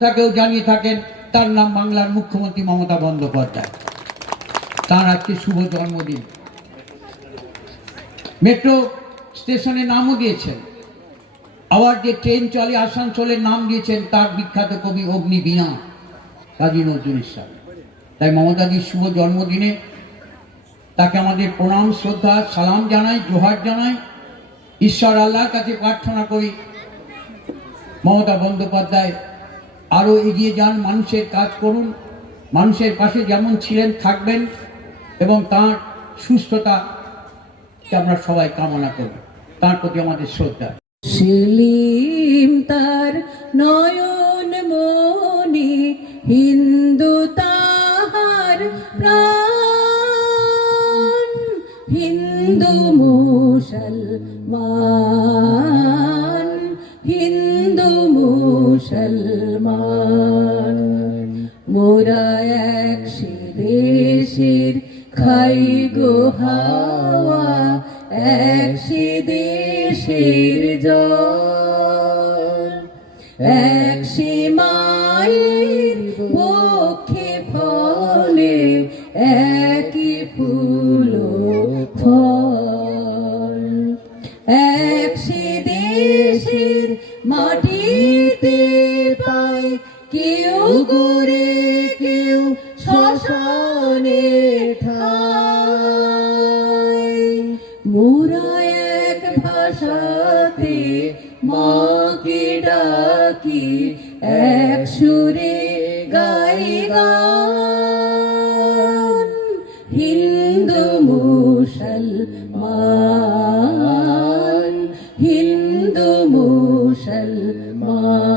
তাকেও জানিয়ে থাকেন, তার নাম বাংলার মুখ্যমন্ত্রী মমতা বন্দ্যোপাধ্যায়। তার আজকে শুভ জন্মদিন। মেট্রো স্টেশনে নামও দিয়েছেন আবার যে ট্রেন চলে আসানসোলের নাম দিয়েছেন তার বিখ্যাত কবি অগ্নি বীণা কাজী নজরুল ইসলাম। তাই মমতাজির শুভ জন্মদিনে তাকে আমাদের প্রণাম, শ্রদ্ধা, সালাম জানাই, জোহার জানাই। ঈশ্বর আল্লাহর কাছে প্রার্থনা করি। মমতা বন্দ্যোপাধ্যায় আরও এগিয়ে যান, মানুষের কাজ করুন। মানুষের পাশে যেমন ছিলেন, থাকবেন এবং তার সুস্থতা আমরা সবাই কামনা করব তার প্রতি আমাদের শ্রদ্ধা। সেলিম তার নয়ন মনি, হিন্দু তাহার প্রাণ। হিন্দু মুসলমান হিন্দু মুসলমান। দেশের খাই গো হাওয়া এক দেশের জল। এক সে মায়ের বক্ষে ফলে একই ফুল ফল। এক দেশের মাটিতে পাই কেউ গড়ে, কেউ শ্মশানে ঠাই। মোরা এক ভাষাতে মাকে ডাকি, এক সুরে গাই গান। হিন্দু মুসলমান হিন্দু মুসলমান।